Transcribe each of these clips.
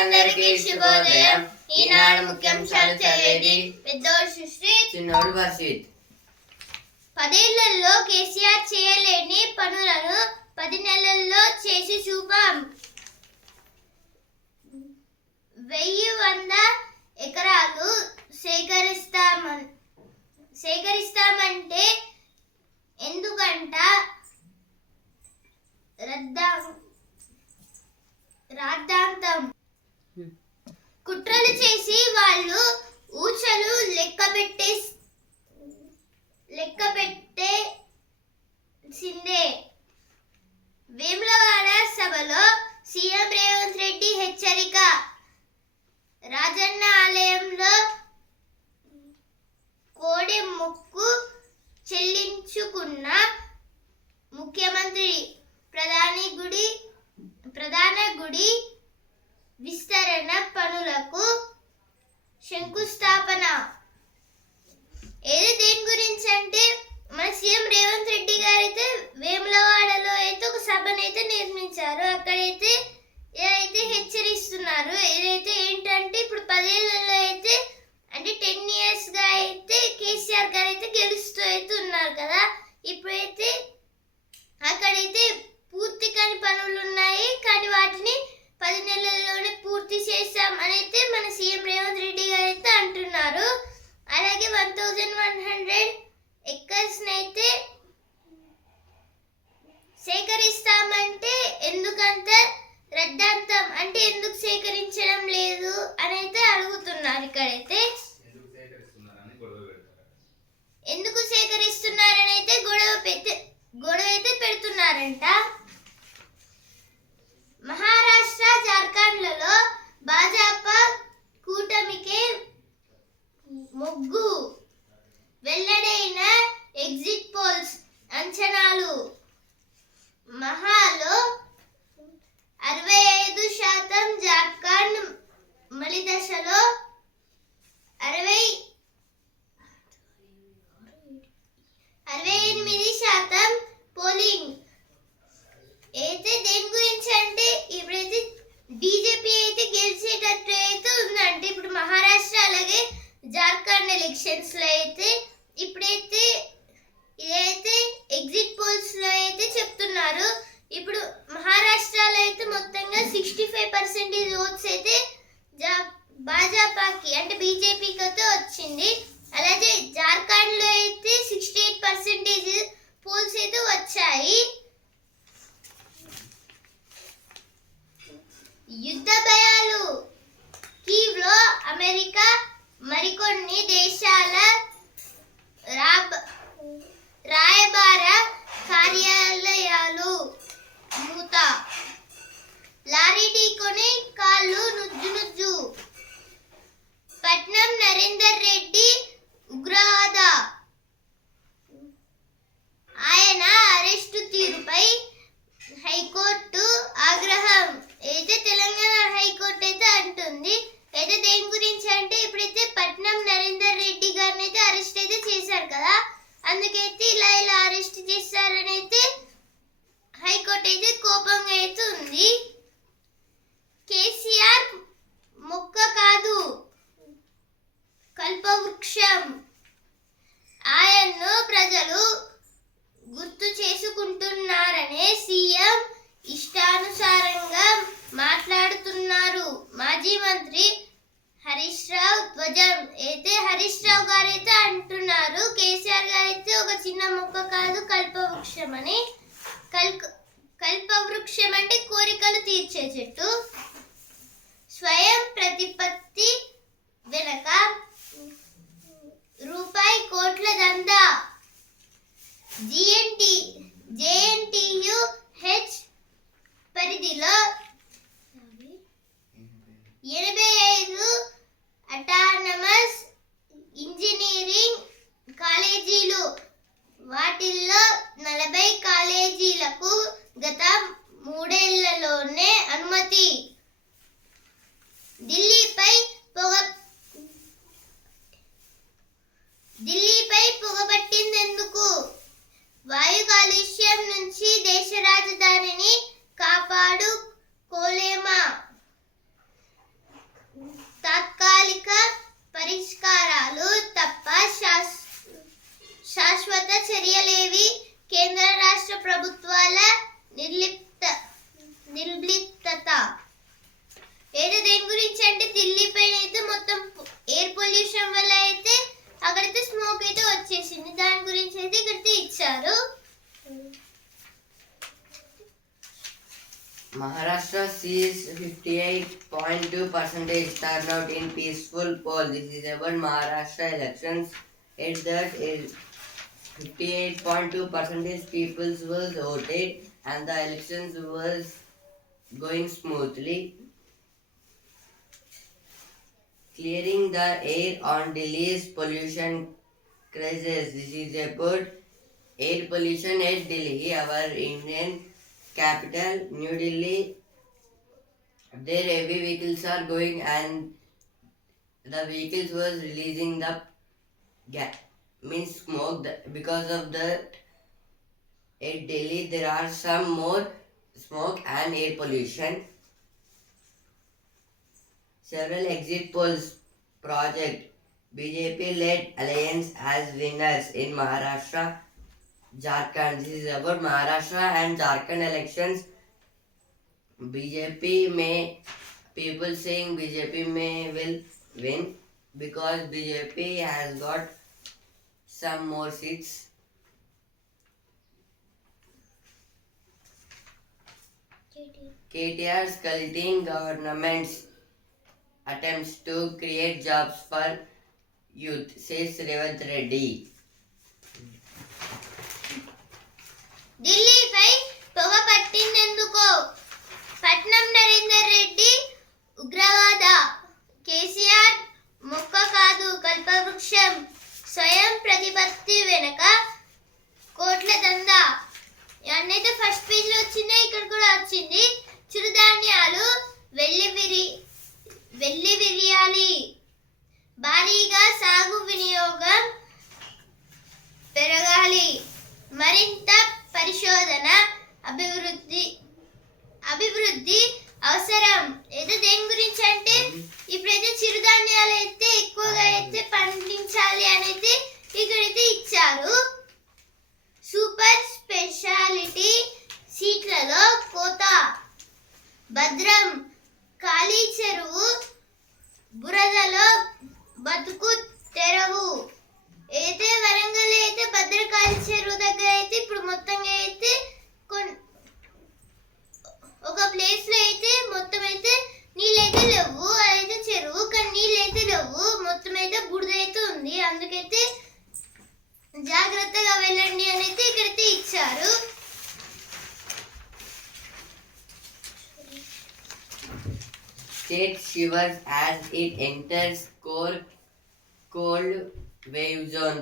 శ్రోతలందరికీ శుభోదయం. ఈనాడు ముఖ్యాంశాలు చదివేది పెద్దోడు సుశ్రీత్, చిన్నోడు వర్షిత్. 10 ఏళ్లలో కేసీఆర్ చేయలేని పనులను 10 నెలల్లో చేసి చూపాం. 1100 ఎకరాలు సేకరిస్తామంటే ఎందుకంట రాద్ధాంతం. కుట్రలు చేసి వాళ్ళు ఊచలు లెక్క పెట్టేసిందే. వేములవాడ సభలో సీఎం రేవంత్ రెడ్డి హెచ్చరిక. రాజన్న ఆలయంలో కోడె మొక్కు చెల్లించుకున్న ముఖ్యమంత్రి ప్రధాన గుడి విస్తరణ పనులకు శంకుస్థాపన. ఏది దేని గురించి అంటే మన సీఎం రేవంత్ రెడ్డి గారు అయితే వేములవాడలో అయితే ఒక సభనైతే నిర్మించారు. అక్కడైతే ఏదైతే హెచ్చరిస్తున్నారు, ఏదైతే ఏంటంటే ఇప్పుడు 10 ఏళ్లలో అయితే అంటే 10 years గా అయితే కేసీఆర్ గారు అయితే గెలుస్తూ అయితే ఉన్నారు కదా. ఇప్పుడైతే అక్కడైతే పూర్తి కాని పనులు ఉన్నాయి, కానీ వాటిని 10 నెలల్లోనే పూర్తి చేస్తాం అని అయితే మన సీఎం రేవంత్ రెడ్డి గారు అయితే అంటున్నారు. అలాగే 1100 acres అయితే సేకరిస్తామంటే ఎందుకంత రద్దాంతం, అంటే ఎందుకు సేకరించడం లేదు అని అయితే అడుగుతున్నారు. ఇక్కడైతే ఎందుకు సేకరిస్తున్నారని అయితే గొడవ అయితే పెడుతున్నారంట. మహారాష్ట్ర, జార్ఖండ్లలో భాజపా కూటమికే మొగ్గు. వెల్లడైన ఎగ్జిట్ పోల్స్ అంచనాలు. మహాలో 65%, జార్ఖండ్ మలి దశలో 68% పోలింగ్. అయితే దేని గురించి అంటే ఇప్పుడైతే బీజేపీ అయితే గెలిచేటట్టు అయితే ఉందంటే ఇప్పుడు మహారాష్ట్ర అలాగే జార్ఖండ్ ఎలక్షన్స్ లో అయితే ఇప్పుడైతే ఇదైతే ఎగ్జిట్ పోల్స్ లో అయితే చెప్తున్నారు. ఇప్పుడు మహారాష్ట్రలో అయితే మొత్తంగా 65% ఓట్స్ అయితే భాజపాకి అంటే బీజేపీకి అయితే వచ్చింది. అలాగే జార్ఖండ్ లో అయితే 68% పోల్స్ అయితే వచ్చాయి. యుద్ధ భయాలు. కీవ్ లో అమెరికా మరికొన్ని దేశాల రాయబార కార్యాలయాలు మూత. లారీ ఢీకొని కాళ్ళు నుజ్జు. పట్నం నరేందర్ రెడ్డి ఉగ్రవాద. ఆయన అరెస్టు తీరుపై హైకోర్టు ఆగ్రహం. అయితే తెలంగాణ హైకోర్టు అయితే అంటుంది. అయితే దేని గురించి అంటే ఇప్పుడైతే పట్నం నరేందర్ రెడ్డి గారిని అయితే అరెస్ట్ అయితే చేశారు కదా, అందుకైతే ఇలా అరెస్ట్ చేశారని అయితే హైకోర్టు అయితే కోపంగా అయితే ఉంది. కేసీఆర్ మొక్క కాదు కల్పవృక్షం. ఆయన్ను ప్రజలు గుర్తు చేసుకుంటున్నారనే సీఎం ఇష్టానుసారంగా మాట్లాడుతున్నారు. మాజీ మంత్రి హరీష్ రావు ధ్వజం. అయితే హరీష్ రావు గారు అయితే అంటున్నారు కేసీఆర్ గారు అయితే ఒక చిన్న మొక్క కాదు కల్పవృక్షం అని. కల్పవృక్షం అంటే కోరికలు తీర్చే చెట్టు. స్వయం ప్రతిపత్తి వెనక రూపాయి కోట్ల దందా. JNTU-H పరిధిలో 85 అటానమస్ ఇంజనీరింగ్ కాలేజీలు. వాటిల్లో 40 కాలేజీలకు గత 3 ఏళ్లలోనే అనుమతి. ఢిల్లీపై పొగబట్టిందెందుకు? వాయు కాలుష్యం నుంచి దేశ రాజధానిని అయితే ఇక్కడైతే ఇచ్చారు. Maharashtra sees 58.2% turnout in peaceful poll. This is about Maharashtra elections. It that is 58.2% people was voted and the elections was going smoothly. Clearing the air on Delhi's pollution crisis. This is about air pollution at Delhi, our Indian capital, New Delhi. There heavy vehicles are going and the vehicles was releasing the gas, means smoke. Because of that, at Delhi there are some more smoke and air pollution. Several exit polls project BJP-led alliance as winners in Maharashtra, Jharkhand. This is about Maharashtra and Jharkhand elections. BJP may, people saying BJP may will win because BJP has got some more seats. KTR's culting government's attempts to create jobs for youth, says Revanth Reddy. ఢిల్లీపై పొగ పట్టిందెందుకో? పట్నం నరేందర్ రెడ్డి ఉగ్రవాద, కేసీఆర్ మొక్క కాదు కల్పవృక్షం, స్వయం ప్రతిపత్తి వెనక కోట్ల దందా. అన్నైతే first పేజ్లో వచ్చింది, ఇక్కడ కూడా వచ్చింది. చిరుధాన్యాలు వెల్లి విరియాలి, భారీగా సాగు వినియోగం పెరగాలి, మరింత పరిశోధన అభివృద్ధి అవసరం. ఏదో దేని గురించి అంటే ఇప్పుడైతే చిరుధాన్యాలు అయితే ఎక్కువగా అయితే పండించాలి అనేది ఇక్కడైతే ఇచ్చారు. సూపర్ స్పెషాలిటీ సీట్లలో కోత, భద్రం, ఖాళీ చెరువు, బురదలో బతుకు తెరవు. అయితే వరంగల్ అయితే భద్రకాళి చెరువు దగ్గర అయితే ఇప్పుడు మొత్తంగా అయితే ఒక ప్లేస్ లో అయితే మొత్తం అయితే నీళ్ళైతే లేవు, అదైతే చెరువు కానీ నీళ్ళైతే లేవు, మొత్తం అయితే బురద అయితే ఉంది. అందుకైతే జాగ్రత్తగా వెళ్ళండి అని అయితే ఇక్కడైతే ఇచ్చారు. State shivers as it enters cold wave zone.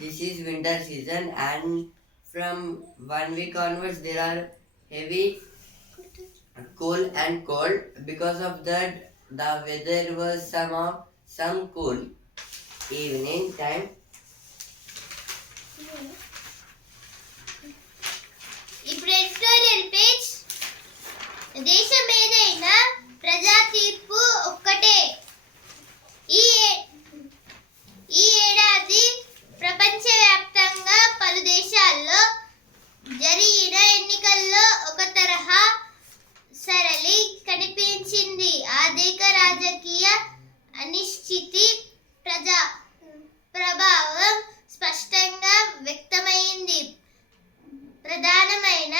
This is winter season and from 1 week onwards there are heavy cold. Because of that the weather was some cool evening time. ఇప్పుడు ఎడిటోరియల్ పేజ్. దేశం ఏదైనా ప్రజా తీర్పు ఒక్కటే. ఈ ఏడాది ప్రపంచవ్యాప్తంగా పలు దేశాల్లో జరిగిన ఎన్నికల్లో ఒక తరహా సరళి కనిపించింది. ఆర్థిక రాజకీయ అనిశ్చితి ప్రభావం స్పష్టంగా వ్యక్తమైంది. ప్రధానమైన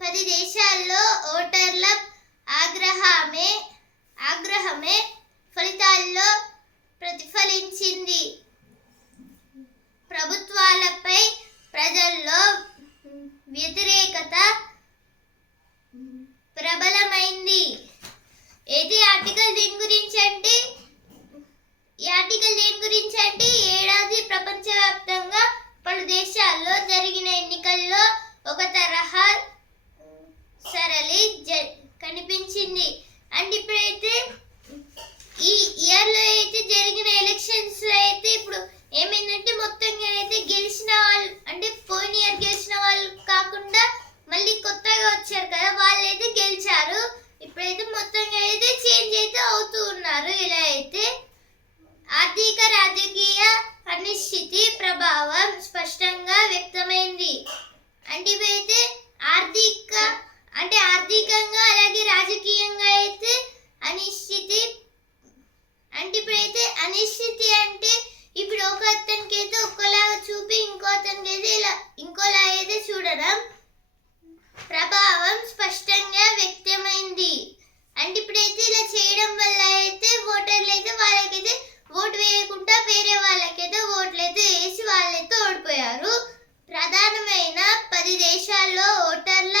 10 దేశాల్లో ఓటర్ల ఆగ్రహమే ఫలితాల్లో ప్రతిఫలించింది. ప్రభుత్వాలపై ప్రజల్లో వ్యతిరేకత ప్రబలమైంది. అయితే ఈ ఆర్టికల్ దేని గురించి అంటే ఈ ఏడాది ప్రపంచవ్యాప్తంగా పలు దేశాల్లో జరిగిన ఎన్నికల్లో ఒక తరహా సరళి కనిపించింది. అండ్ ఇప్పుడైతే ఈ ఇయర్లో అయితే జరిగిన ఎలక్షన్స్ లో అయితే ఇప్పుడు ఏమైందంటే మొత్తంగా అయితే గెలిచిన వాళ్ళు అంటే పోయిన ఇయర్ గెలిచిన వాళ్ళు కాకుండా మళ్ళీ కొత్తగా వచ్చారు కదా, వాళ్ళైతే గెలిచారు. ఇప్పుడైతే మొత్తంగా అయితే చేంజ్ అయితే అవుతూ ఉన్నారు. ఇలా అయితే ఆర్థిక రాజకీయ అనిశ్చితి ప్రభావం స్పష్టంగా వ్యక్తమైంది. అంటే ఇవైతే ఆర్థికంగా అలాగే రాజకీయంగా అయితే అనిశ్చితి. అంటే ఇప్పుడైతే అనిశ్చితి అంటే ఇప్పుడు ఒక అతనికి అయితే ఒకలాగా చూపి వేరే వాళ్ళకైతే ఓట్లయితే వేసి వాళ్ళైతే ఓడిపోయారు. ప్రధానమైన 10 దేశాల్లో ఓటర్ల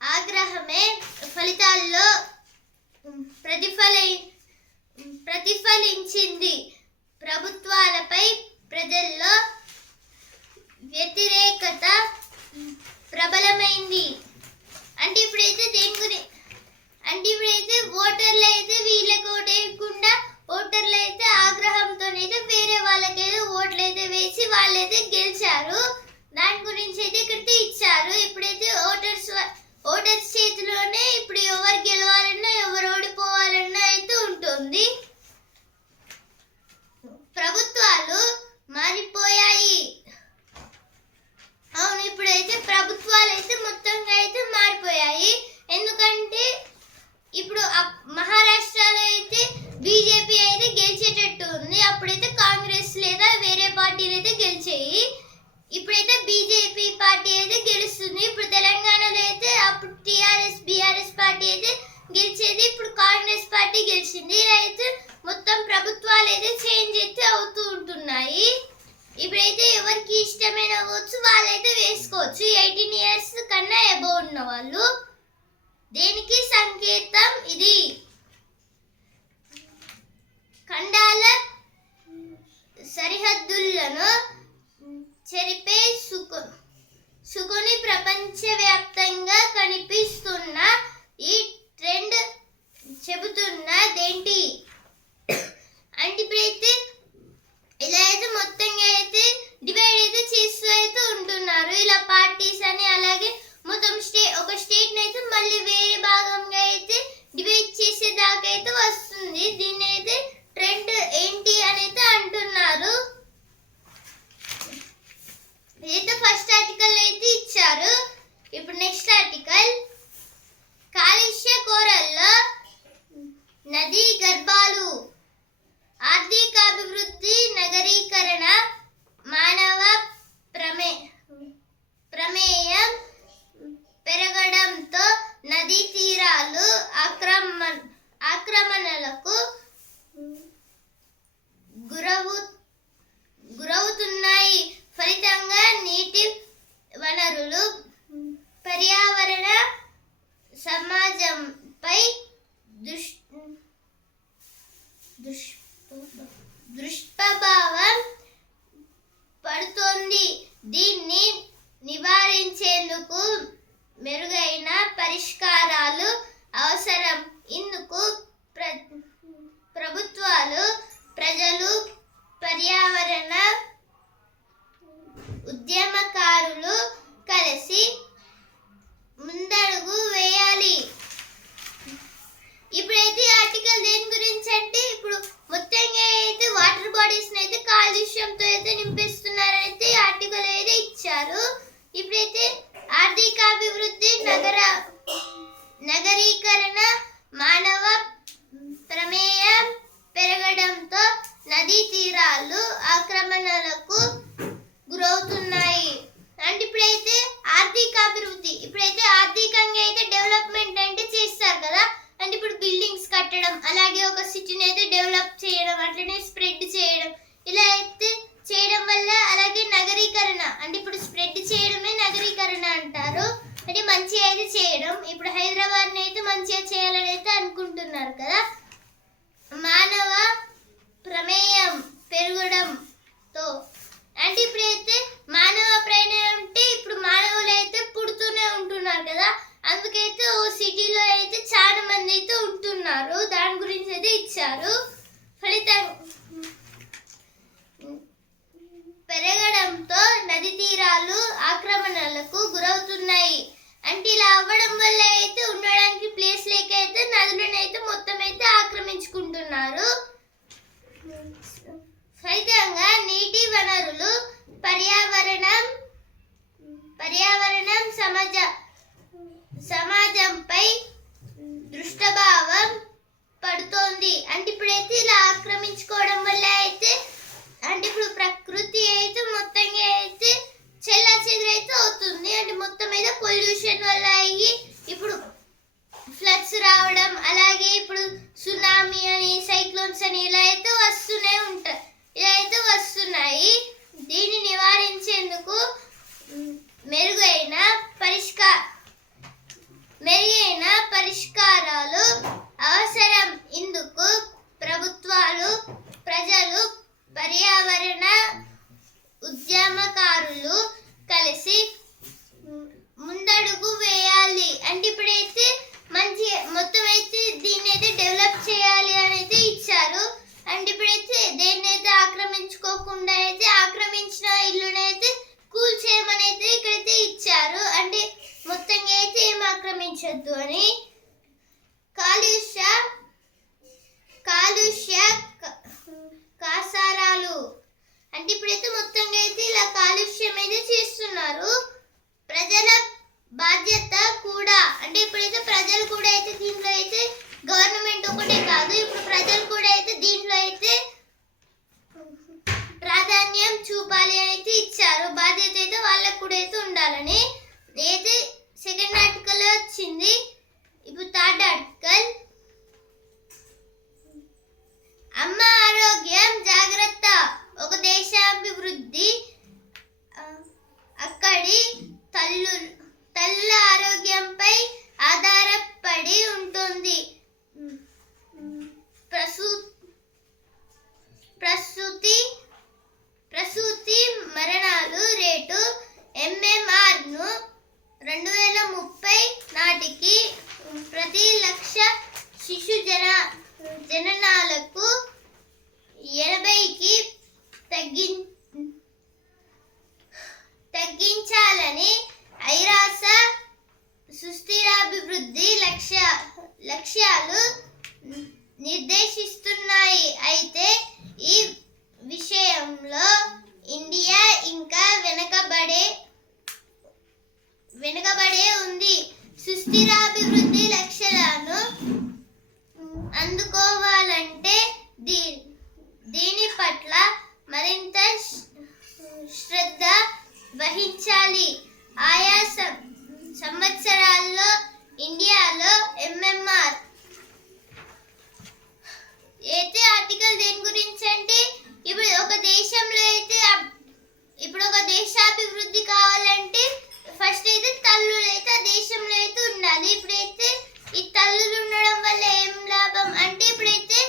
ఆగ్రహమే ఫలితాల్లో ప్రతిఫలించింది. ప్రభుత్వాలపై ప్రజల్లో వ్యతిరేకత ప్రబలమైంది. అంటే ఇప్పుడైతే ఓటర్లు అయితే వీళ్ళకి ఓటేయకుండా ఓటర్లు అయితే ఆగ్రహంతోనైతే వేరే వాళ్ళకైతే ఓట్లయితే వేసి వాళ్ళైతే గెలిచారు. దాని గురించి అయితే ఇక్కడైతే ఇచ్చారు. ఇప్పుడైతే ఓటర్స్ చేతిలోనే ఇప్పుడు ఎవరు గెలవాలన్నా ఎవరు ఓడిపోవాలన్నా అయితే ఉంటుంది. ప్రభుత్వాలు మారిపోయాయి. అవును, ఇప్పుడైతే ప్రభుత్వాలు అయితే మొత్తంగా అయితే మారిపోయాయి. ఎందుకంటే ఇప్పుడు మహారాష్ట్రలో అయితే బీజేపీ అయితే గెలిచేటట్టు ఉంది. అప్పుడైతే కాంగ్రెస్ లేదా వేరే పార్టీలు అయితే గెలిచాయి. ఇప్పుడైతే బీజేపీ పార్టీ అయితే గెలుస్తుంది. ఇప్పుడు తెలంగాణలో అయితే అప్పుడు బీఆర్ఎస్ పార్టీ అయితే గెలిచేది. ఇప్పుడు కాంగ్రెస్ పార్టీ గెలిచింది. ఇలా అయితే మొత్తం ప్రభుత్వాలు అయితే చేంజ్ అయితే అవుతూ ఉంటున్నాయి. ఇప్పుడైతే ఎవరికి ఇష్టమైన ఓట్స్ వాళ్ళైతే వేసుకోవచ్చు. 18 ఇయర్స్ కన్నా అబోవ్ ఉన్న వాళ్ళు. దేనికి సంకేతం ఇది? ఖండాల సరిహద్దులను చెరిపే సుకుని ప్రపంచవ్యాప్తంగా కనిపిస్తున్న ఈ ట్రెండ్ చెబుతున్నదేంటి అంటే ఇప్పుడైతే ఇలా అయితే మొత్తంగా అయితే డివైడ్ అయితే చేస్తూ అయితే ఉంటున్నారు. ఇలా పార్టీస్ అని అలాగే మొత్తం ఒక స్టేట్ అయితే మళ్ళీ వేరే భాగంగా అయితే డివైడ్ చేసేదాకా అయితే వస్తుంది. దీన్ని అయితే ట్రెండ్ ఏంటి అని అయితే అంటున్నారు. ఇదైతే ఫస్ట్ ఆర్టికల్ అయితే ఇచ్చారు. ఇప్పుడు నెక్స్ట్ ఆర్టికల్, కాలుష్య కోరల్లో నదీ గర్భాలు, ఆర్థికాభివృద్ధి, నగరీకరణ, మానవ ప్రమేయం పెరగడంతో నదీ తీరాలు ఆక్రమణలకు గురవుతున్నాయి. ఫలితంగా నీటి వనరులు, పర్యావరణ సమాజంపై దుష్ప్రభావం పడుతోంది. దీన్ని నివారించేందుకు మెరుగైన పరిష్కారాలు అవసరం. ఇందుకు ప్రభుత్వాలు, ప్రజలు, పర్యావరణ ఉద్యమకారులు కలిసి ముందడుగు వేయాలి. ఇప్పుడైతే ఆర్టికల్ దేని గురించి అంటే ఇప్పుడు మొత్తంగా అయితే వాటర్ బాడీస్ అయితే కాలుష్యంతో అయితే నింపేస్తున్నారని అయితే ఆర్టికల్ అయితే ఇచ్చారు. ఇప్పుడైతే ఆర్థికాభివృద్ధి, నగరీకరణ, మానవ ప్రమేయం పెరగడంతో నదీ తీరాలు ఆక్రమణలకు గురవుతున్నాయి. అంటే ఇప్పుడైతే ఆర్థికాభివృద్ధి, ఇప్పుడైతే ఆర్థికంగా అయితే డెవలప్మెంట్ అంటే చేస్తారు కదా. అంటే ఇప్పుడు బిల్డింగ్స్ కట్టడం, అలాగే ఒక సిటీని అయితే డెవలప్ చేయడం, అట్లనే స్ప్రెడ్ చేయడం, ఇలా అయితే చేయడం వల్ల, అలాగే నగరీకరణ అంటే ఇప్పుడు స్ప్రెడ్ చేయడమే నగరీకరణ అంటారు. అంటే మంచిగా అయితే చేయడం. ఇప్పుడు హైదరాబాద్ని అయితే మంచిగా చేయాలని అయితే అనుకుంటున్నారు కదా. మానవ ప్రమేయం పెరగడంతో అంటే ఇప్పుడైతే మానవ ప్రమేయం అంటే ఇప్పుడు మానవులు అయితే పుడుతూనే ఉంటున్నారు కదా. అందుకైతే ఓ సిటీలో అయితే చాలా మంది అయితే ఉంటున్నారు. దాని గురించి అయితే ఇచ్చారు. ఫలితం పెరగడంతో నది తీరాలు ఆక్రమణలకు గురవుతున్నాయి. అంటే ఇలా అవ్వడం వల్ల అయితే ఉండడానికి ప్లేస్ లేక అయితే నదులను అయితే మొత్తం అయితే ఆక్రమించుకుంటున్నారు. ఫలితంగా నీటి వనరులు, పర్యావరణం సమాజంపై దుష్ప్రభావం పడుతోంది. అంటే ఇప్పుడైతే ఇలా ఆక్రమించుకోవడం వల్ల అయితే అంటే ఇప్పుడు ప్రకృతి అయితే మొత్తంగా అయితే చెల్లాచెదురైతే అవుతుంది. అంటే మొత్తం మీద పొల్యూషన్ వల్ల అయ్యి ఇప్పుడు ఫ్లడ్స్ రావడం, అలాగే ఇప్పుడు సునామీ అని, సైక్లోన్స్ అని ఇలా అయితే వస్తూనే ఉంటాయి. ఇదైతే వస్తున్నాయి. దీన్ని నివారించేందుకు మెరుగైన పరిష్కారాలు అవసరం. ఇందుకు ప్రభుత్వాలు, ప్రజలు, పర్యావరణ ఉద్యమకారులు కలిసి ముందడుగు వేయాలి. అంటే ఇప్పుడైతే మంచి మొత్తం అయితే దీన్ని అయితే డెవలప్ చేయాలి అని అయితే ఇచ్చారు. అంటే ఇప్పుడైతే దేన్ని అయితే ఆక్రమించుకోకుండా అయితే ఆక్రమించిన ఇల్లునైతే కూల్చేయమని అయితే ఇక్కడైతే ఇచ్చారు. అంటే మొత్తంగా అయితే ఏం ఆక్రమించొద్దు అని. కాలుష్య కాసారాలు అంటే ఇప్పుడైతే మొత్తంగా అయితే ఇలా కాలుష్యం అయితే చేస్తున్నారు. ప్రజల బాధ్యత కూడా. అంటే ఇప్పుడైతే ప్రజలు కూడా అయితే దీంట్లో అయితే గవర్నమెంట్ ఒకటే కాదు, ఇప్పుడు ప్రజలు కూడా అయితే దీంట్లో అయితే ప్రాధాన్యం చూపాలి అని అయితే ఇచ్చారు. బాధ్యత అయితే వాళ్ళకు కూడా అయితే ఉండాలని అయితే సెకండ్ ఆర్టికల్ వచ్చింది. ఇప్పుడు థర్డ్ ఆర్టికల్, అమ్మ ఆరోగ్యం జాగ్రత్త. ఒక దేశాభివృద్ధి అక్కడి తల్లుల ఆరోగ్యంపై ఆధారపడి ఉంటుంది. ప్రసూతి మరణాలు రేటు MMRను 2030 నాటికి ప్రతి లక్ష శిశు జననాలకు 80కి తగ్గించాలని ఐరాస సుస్థిరాభివృద్ధి లక్ష్యాలు నిర్దేశిస్తున్నాయి. అయితే ఈ విషయంలో ఇండియా ఇంకా వెనుకబడే ఉంది. సుస్థిరాభివృద్ధి లక్ష్యాలను అందుకోవాలంటే దీని పట్ల మరింత శ్రద్ధ వహించాలి. ఆయా సంవత్సరాల్లో ఇండియాలో MMR అయితే ఆర్టికల్ దేని గురించి అంటే ఇప్పుడు ఒక దేశంలో అయితే ఇప్పుడు ఒక దేశాభివృద్ధి కావాలంటే ఫస్ట్ అయితే తల్లులు అయితే ఆ దేశంలో అయితే ఉండాలి. ఇప్పుడైతే ఈ తల్లులు ఉండడం వల్ల ఏం లాభం అంటే ఇప్పుడైతే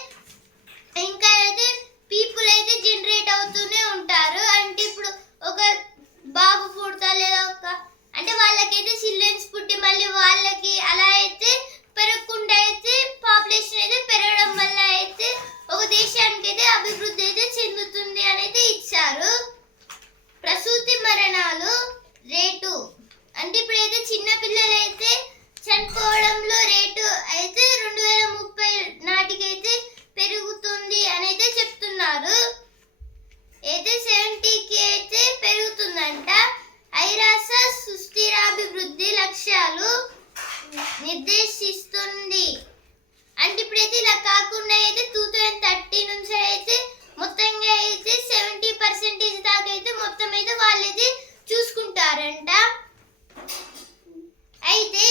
ఇంకా అయితే పీపుల్ అయితే జనరేట్ అవుతూనే ఉంటారు. అంటే ఇప్పుడు ఒక బాబు పుడతా లేదా అంటే వాళ్ళకైతే చిల్డ్రన్స్ పుట్టి మళ్ళీ వాళ్ళకి అలా అయితే పెరగకుండా అయితే పాపులేషన్ అయితే పెరగడం వల్ల అయితే ఒక దేశానికి అయితే అభివృద్ధి అయితే చెందుతుంది అని అయితే ఇచ్చారు. ప్రసూతి మరణాలు రేటు అంటే ఇప్పుడైతే చిన్న పిల్లలు అయితే చనిపోవడంలో రేటు అయితే 2030 నాటికి అయితే పెరుగుతుంది అని అయితే చెప్తున్నారు. అయితే 70కి అయితే పెరుగుతుందంట. ఐరాస సుస్థిరాభివృద్ధి లక్ష్యాలు నిర్దేశిస్తుంది. అంటే ఇప్పుడైతే ఇలా కాకుండా అయితే 2030 నుంచి అయితే మొత్తంగా అయితే 70% దాకా అయితే మొత్తం అయితే వాళ్ళైతే చూసుకుంటారంట. అయితే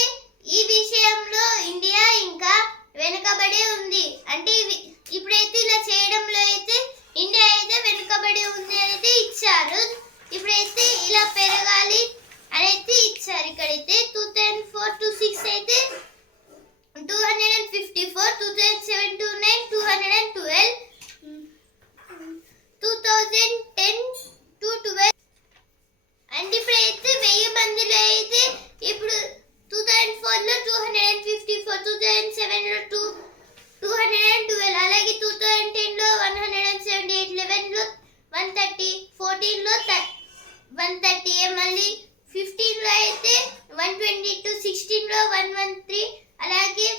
ఈ విషయంలో ఇండియా ఇంకా వెనుకబడే ఉంది. అంటే ఇప్పుడైతే ఇలా చేయడంలో అయితే ఇండియా అయితే వెనుకబడి ఉంది అని అయితే ఇచ్చారు. ఇప్పుడైతే ఇలా పెరగాలి అని అయితే ఇచ్చారు. ఇక్కడైతే 2004 to 6 అయితే 254, 2007 to 9 212, 2010 to 12 అంటే ఇప్పుడైతే 1000 మందిలో అయితే ఇప్పుడు 2004లో 254, 2007లో 212, అలాగే 2010లో 178, 11లో 130, 14లో 130, మళ్ళీ 15లో అయితే 122, 16లో 113, అలాగే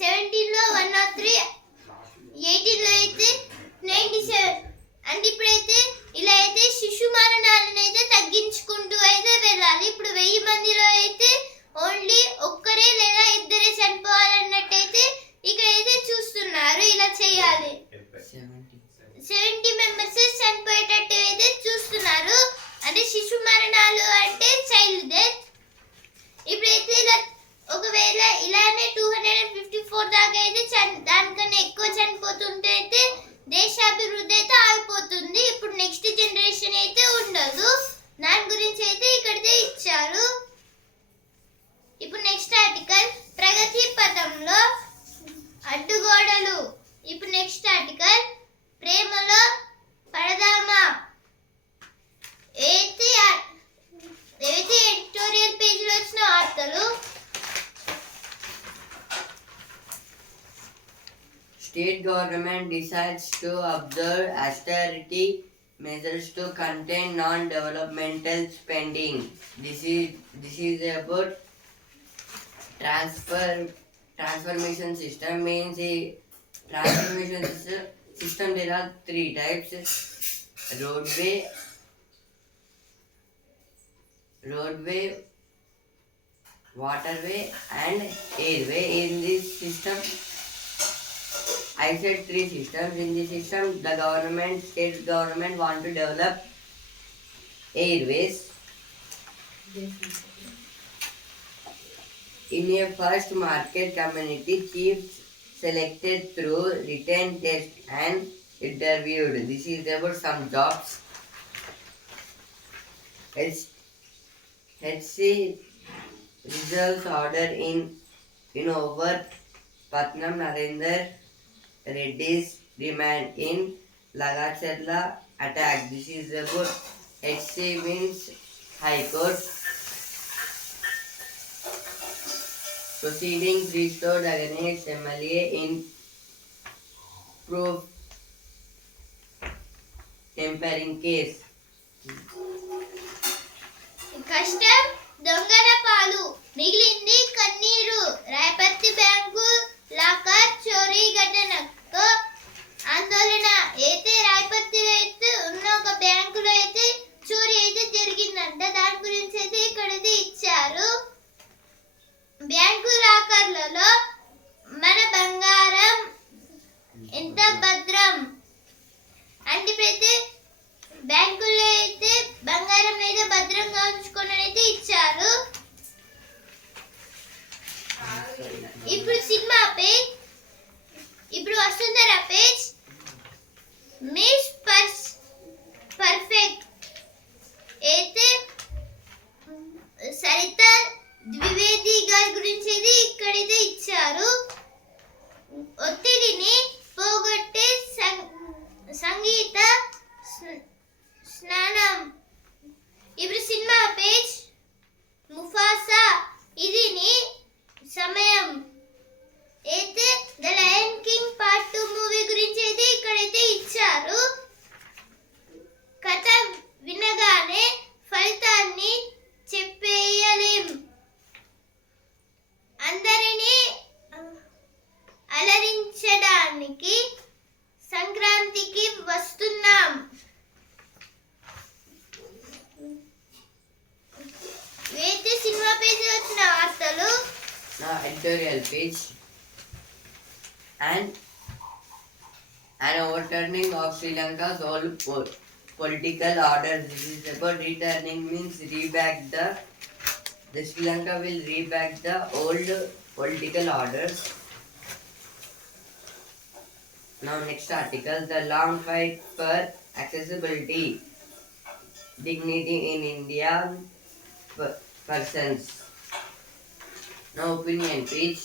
17లో 103, 18లో అయితే 97. అంటే ఇప్పుడైతే ఇలా అయితే శిశు మరణాలను అయితే తగ్గించుకుంటూ అయితే వెళ్ళాలి. ఇప్పుడు 1000 మందిలో అయితే ఓన్లీ ఒక్కరే లేదా ఇద్దరే చనిపోవాలన్నట్టయితే ఇక్కడైతే చూస్తున్నారు. ఇలా చేయాలి. 70 మెంబర్స్ చనిపోయేటట్టు అయితే చూస్తున్నారు. అంటే శిశు మరణాలు అంటే చైల్డ్ డెత్. ఇప్పుడైతే ఇలా ఒకవేళ ఇలానే 254 దాకా అయితే దానికన్నా ఎక్కువ చనిపోతుంటే అయితే దేశాభివృద్ధి అయితే ఆగిపోతుంది. ఇప్పుడు నెక్స్ట్ జనరేషన్ అయితే ఉండదు. దాని గురించి అయితే ఇక్కడైతే ఇచ్చారు. ఇప్పుడు నెక్స్ట్ ఆర్టికల్ ప్రగతి పథంలో అడ్డుగోడలు. ఇప్పుడు నెక్స్ట్ ఆర్టికల్ ప్రేమలో పడదామా. ఏదైతే ఎడిటోరియల్ పేజీలో వచ్చిన వార్తలు. State government decides to observe austerity measures to contain non-developmental spending. This is about transformation system. Means a transformation system there are three types: roadway, waterway and airway. In this system, I said three systems. In this system, the state government want to develop airways. In a first market community, chiefs selected through written test and interviewed. This is about some jobs. HC results order in over Patnam Narendra Reddy's demand in Lagacherla attack. This is about HC means High Court. Proceedings restored against MLA in proof tampering case. కష్టం దొంగల పాలు, మిగిలింది కన్నీరు. Rayaparthi bank locker చోరీ ఘటనతో ఆందోళన. అయితే రాయపర్తిలో అయితే ఉన్న ఒక బ్యాంకులో అయితే చోరీ అయితే జరిగిందంట. దాని గురించి అయితే ఇక్కడైతే ఇచ్చారు. బ్యాంకు లాకర్లలో మన బంగారం ఎంత భద్రం అంటే ప్రతి బ్యాంకుల్లో అయితే బంగారం అయితే భద్రంగా ఉంచుకొని అయితే ఇచ్చారు. ఇప్పుడు సినిమా పేజ్. ఇప్పుడు వసుంధర పేజ్. మిస్ పర్ఫెక్ట్ అయితే సరిత ద్వివేది గారి గురించి అయితే ఇక్కడైతే ఇచ్చారు. ఒత్తిడిని పోగొట్టే సంగీత స్నానం. ఇప్పుడు సినిమా పేజ్. ముఫాసా ఇదిని సమయం అయితే the lion king part 2 movie గురించి అయితే ఇక్కడైతే ఇచ్చారు. కథ వినగానే ఫలితాన్ని చెప్పేయలేం. అందరినీ అలరించడానికి సంక్రాంతికి వస్తున్నాం. వేతే సినిమా పేజ్ వచ్చిన వార్తలు. Now editorial page. And an overturning of Sri Lanka's all political orders. This is about returning means reback the Sri Lanka will reback the old political orders. Now next article, the long fight for accessibility, dignity in Indian persons. Now opinion page,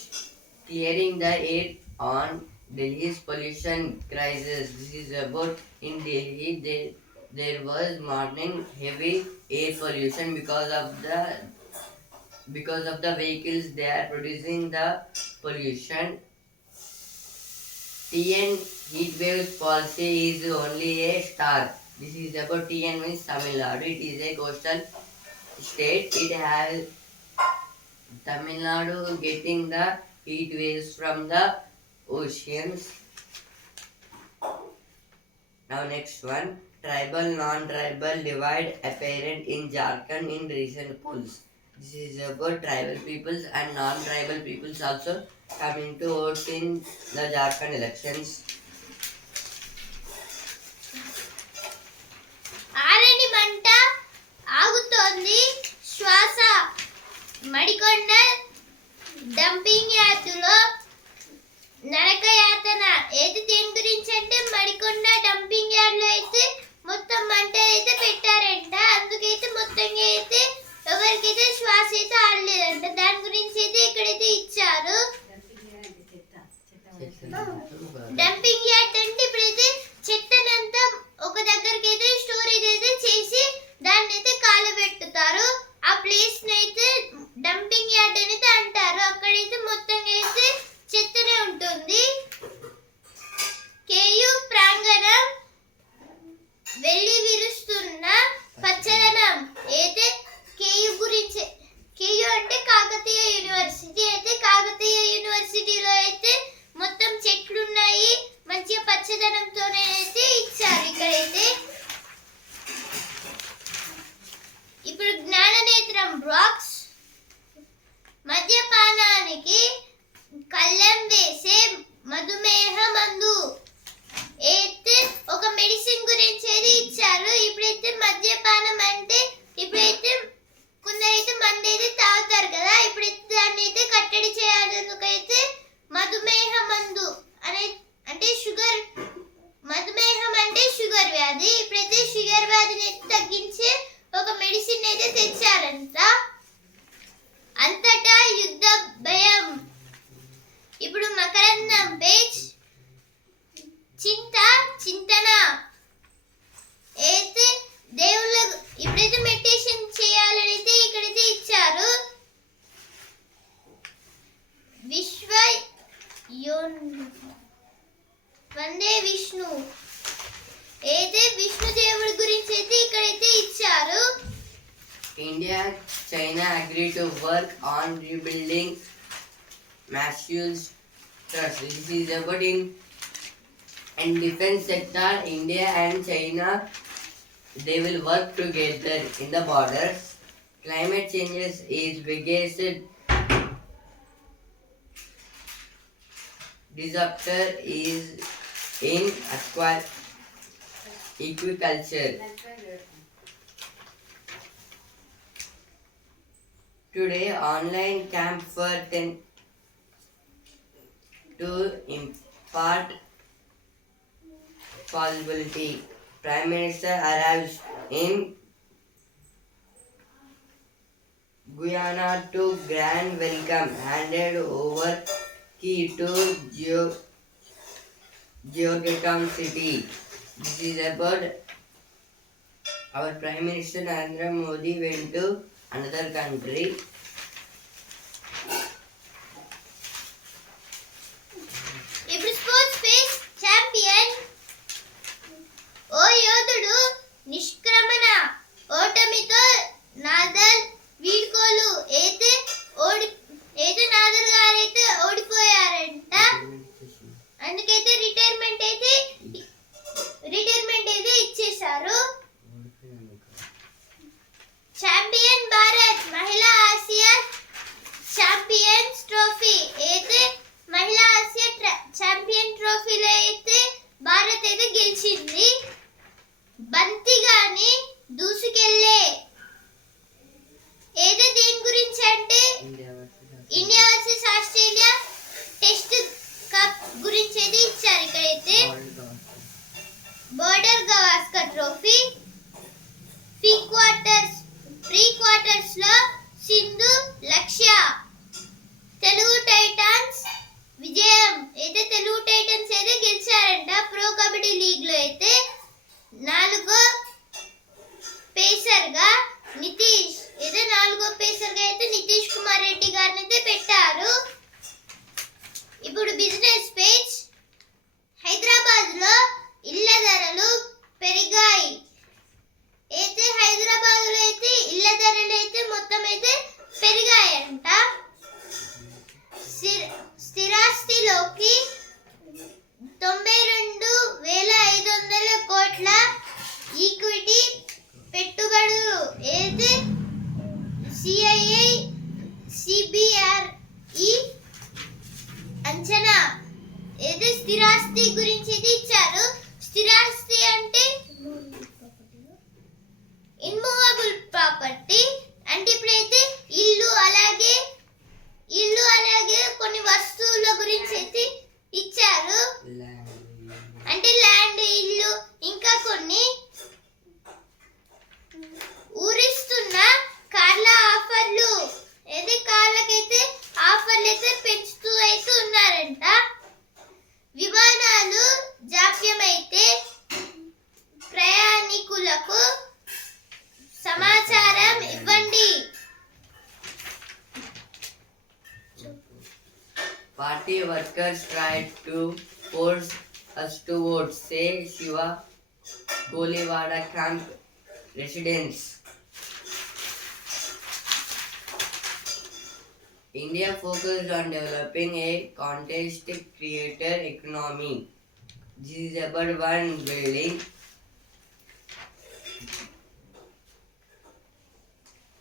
clearing the air on Delhi's pollution crisis. This is about in Delhi there was morning heavy air pollution because of the vehicles they are producing the pollution. TN heat waves policy is only a start. This is about TN means Tamil Nadu. It is a coastal state. It has Tamil Nadu getting the heat waves from the oceans. Now next one, tribal non-tribal divide apparent in Jharkhand in recent polls. This is about tribal peoples and non-tribal peoples also coming to vote in the Jharkhand elections. ఆరని మంట ఆగుతోంది శ్వాస. Madikonda dumping యార్డులో నరకయాతన. అయితే దేని గురించి అంటే Madikonda dumping yard లో అయితే మొత్తం మంటలు అయితే పెట్టారంట. అందుకైతే మొత్తంగా అయితే ఎవరికైతే శ్వాస అయితే ఆడలేదంట. దాని గురించి అయితే ఇక్కడైతే ఇచ్చారు. డంపింగ్ యార్డ్ అంటే ఇప్పుడైతే చెత్తనంతా ఒక దగ్గరికి అయితే స్టోరేజ్ అయితే చేసి దాన్ని అయితే కాలబెట్టుతారు. ఆ ప్లేస్ అయితే డంపింగ్ యార్డ్ అనేది అంటారు. అక్కడైతే మొత్తంగా అయితే చెత్తనే ఉంటుంది. కేయు ప్రాంగణం వెళ్ళి విరుస్తున్న పచ్చదనం అయితే కేయు గురించి. కేయు అంటే కాకతీయ యూనివర్సిటీ. అయితే కాకతీయ యూనివర్సిటీలో అయితే మొత్తం చెట్లు ఉన్నాయి, మంచిగా పచ్చదనంతోనే అయితే ఇచ్చారు. ఇక్కడైతే ఇప్పుడు జ్ఞాననేత్రం బ్లాక్స్ మద్యపానానికి కళ్ళెం వేసే మధుమేహ మందు అయితే ఒక మెడిసిన్ గురించి అయితే ఇచ్చారు. ఇప్పుడైతే మద్యపానం అంటే ఇప్పుడైతే కొందరైతే మందు అయితే తాగుతారు కదా, ఇప్పుడైతే దాన్ని అయితే కట్టడి చేయాలనుకైతే మధుమేహ మందు అనే అంటే షుగర్, మధుమేహం అంటే షుగర్ వ్యాధి. ఇప్పుడైతే షుగర్ వ్యాధిని అయితే తగ్గించే ఒక మెడిసిన్ అయితే తెచ్చారంట. అంతటా యుద్ధ భయం. ఇప్పుడు మకరందం పేజ్ చింతన అయితే దేవుళ్ళ ఇప్పుడైతే మెడిటేషన్ చేయాలని అయితే ఇక్కడైతే ఇచ్చారు. వందే విష్ణు అయితే విష్ణు దేవుడి గురించి అయితే ఇక్కడైతే ఇచ్చారు. India, China agree to work on rebuilding Mauritius trust. This is about in defense sector. India and China, they will work together in the borders. Climate changes is biggest disaster is in agriculture. Today, online camp for 10 to impart possibility. Prime Minister arrives in Guyana to grand welcome. Handed over key to Georgetown City. This is about our Prime Minister Narendra Modi went to another country. ఇప్పుడు sports page champion. ఓ యోధుడు నిష్క్రమణ ఓటమితో Nadal వీడ్కోలు అయితే Nadal గారు అయితే ఓడిపోయారంట. అందుకైతే retirement అయితే ఇచ్చేశారు. Champion Bharat మహిళా ఆసియా ఛాంపియన్స్ ట్రోఫీ అయితే మహిళా ఆసియా ఛాంపియన్ ట్రోఫీలో అయితే భారత్ అయితే గెలిచింది. బంతిగాని దూసుకెళ్లే ఏదో దేని గురించి అంటే India versus Australia test cup గురించి అయితే ఇచ్చారు. ఇక్కడైతే border Gavaskar trophy pre quarters లో సింధు లక్ష్య తెలుగు టైటాన్స్ విజయం అయితే తెలుగు టైటన్స్ అయితే గెలిచారంట. ప్రో కబడ్డీ లీగ్ లో అయితే 4వ పేసర్ గా అయితే నితీష్ కుమార్ రెడ్డి గారిని అయితే పెట్టారు. ఇప్పుడు బిజినెస్ పేజ్. హైదరాబాద్ లో ఇళ్ల ధరలు పెరిగాయి. అయితే హైదరాబాద్ లో అయితే ఇళ్ల ధరలు అయితే మొత్తం అయితే పెరిగాయంట. స్థిరాస్తిలోకి 92,500 కోట్ల ఈక్విటీ పెట్టుబడులు అయితే సిబిఆర్ఈ అంచనా అయితే స్థిరాస్తి గురించి అయితే ఇచ్చారు. స్థిరాస్తి అంటే ఇన్మూవబుల్ ప్రాపర్టీ అంటే ఇప్పుడైతే ఇల్లు అలాగే కొన్ని వస్తువుల గురించి అయితే ఇచ్చారు. workers tried to force us to vote, say Shiva Kolivada camp residents. India focused on developing a context creator economy. This is about one building.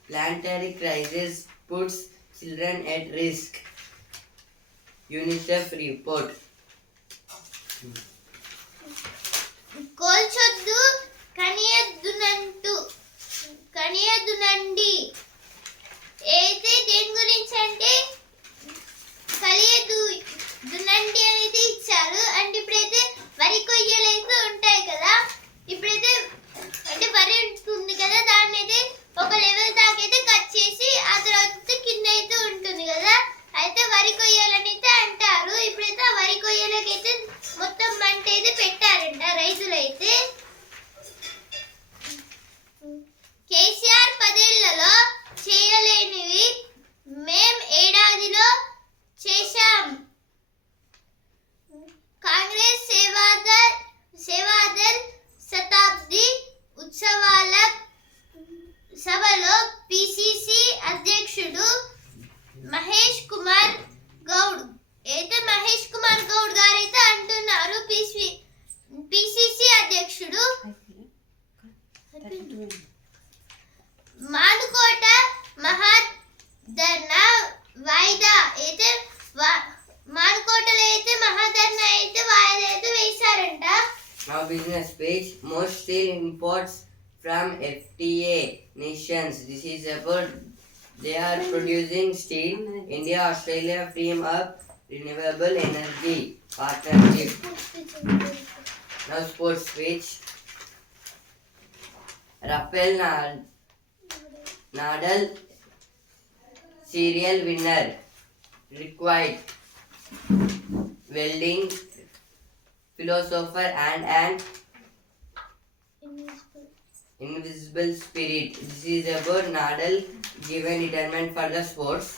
Planetary crisis puts children at risk. UNICEF report. కోల్చొద్దు కనియద్దునండి అయితే దేని గురించి అంటే కలియదునండి అనేది ఇచ్చారు. అంటే ఇప్పుడైతే వరి కొయ్యలు అయితే ఉంటాయి కదా, ఇప్పుడైతే అంటే వరి ఉంటుంది కదా, దాన్ని అయితే ఒక లెవెల్ దాకా అయితే కట్ చేసి ఆ తర్వాత కింద అయితే ఉంటుంది కదా, అయితే వరి కొయ్యాలని అయితే అంటారు. ఇప్పుడైతే ఆ వరి కొయ్యలకైతే మొత్తం మంట అయితే పెట్టారంట రైతులైతే. కేసీఆర్ 10 ఏళ్లలో చేయలేనివి మేం ఏడాదిలో చేశాం. కాంగ్రెస్ సేవాదల్ శతాబ్ది ఉత్సవాల సభలో పిసిసి అధ్యక్షుడు మహేష్ కుమార్ గౌడ్ గారు అయితే అంటున్నారు, పిసిసి అధ్యక్షుడు మానుకోట మహాధర్నా వాయిదా అయితే మానుకోటలో అయితే మహాధర్నా అయితే వాయిదా అయితే వేశారంట. Now business page. Most steel imports from FTA nations. This is about they are producing steel. India, Australia frame up renewable energy partnership. Now sports page. Rafael Nadal serial winner. Required welding philosopher and an invisible spirit. This is about Nadal given retirement for the sports.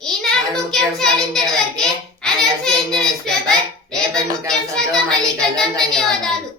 ఈనాడు ముఖ్యాంశాలు ఇంతవరకే. Announce news paper రేపటి ముఖ్యాంశాలతో మళ్ళీ కలుద్దాం. ధన్యవాదాలు.